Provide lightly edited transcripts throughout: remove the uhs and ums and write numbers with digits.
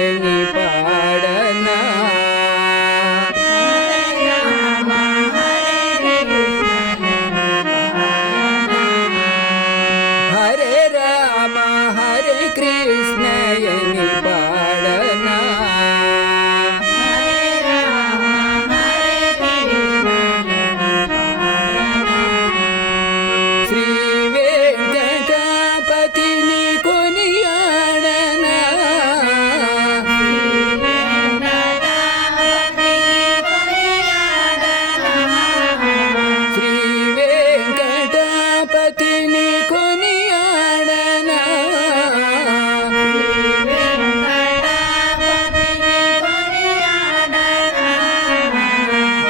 ఎని పాడనా హరే రామ హరే కృష్ణ ఎని పాడనా శ్రీ వెంకటాపతిని కొనియాడనా శ్రీ వెంకటాపతిని కొనియాడనా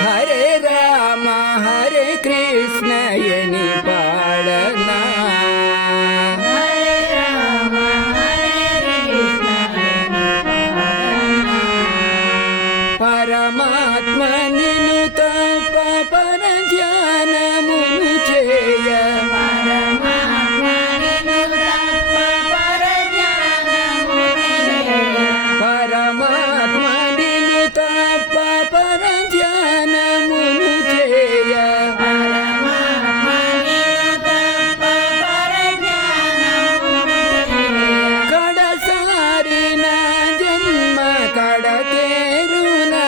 హరే రామ హరే కృష్ణ ఎని పాడనా పరమాత్మ నిను తప్ప పర ధ్యానమును చేయ పరమాత్మ నిను తప్ప పర ధ్యానమును చేయ కడసారి నా జన్మ కడతేరునా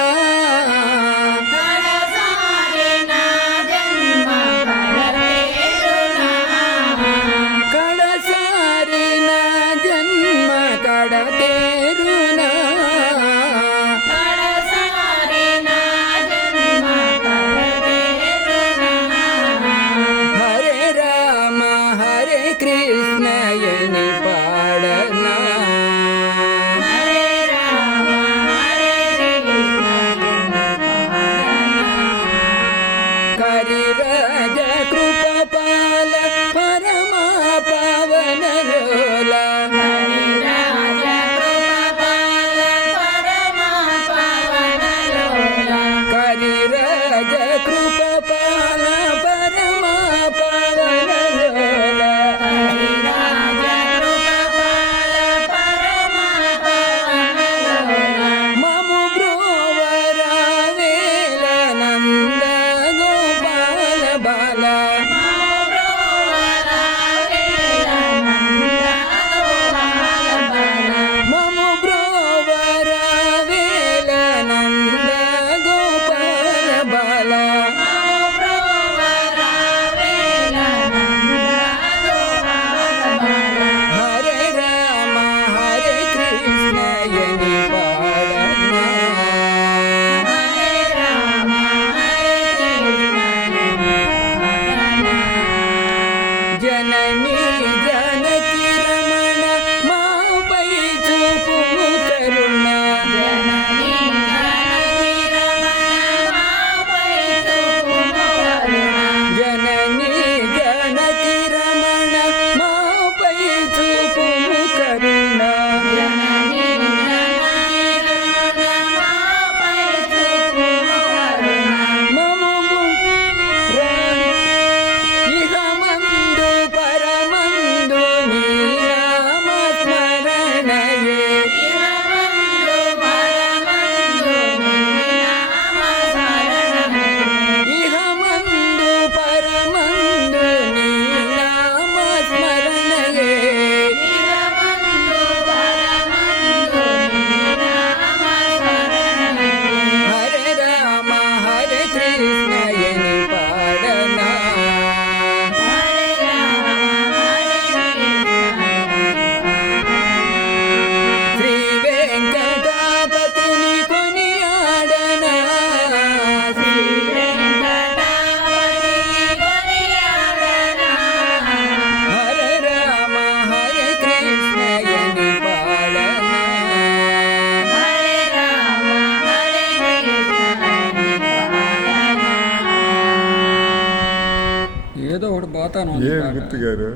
కడసారి నా జన్మ కడతేరునా హరే రామ హరే కృష్ణ ఎని పాడనా కరిరాజ కృపపాల పరమా పవన లోల కరిరాజ కృపపాల పరమా పవన లోల మము బ్రోవరా వేల నంద గోపాల బాల మము బ్రోవరా వేల నంద గోపాల బాల హరే రామ హరే కృష్ణ ఎని పాడనా జననీ జానకి రమణ మాపై చూపుము కరుణ జననీ జానకి రమణ మాపై చూపుము కరుణ మము ఇహ మందు పరమందు నీ నామ స్మరణయే ఇహ మందు పరమందు నీ నామ స్మరణయే హరే రామ హరే కృష్ణ ఎని పాడనా శ్రీ వెంకటాపతిని కొనియాడనా హరే రామ హరే కృష్ణ ఎని పాడనా ఏదో ఒకటి పోతాను ఏ గుర్తు గారు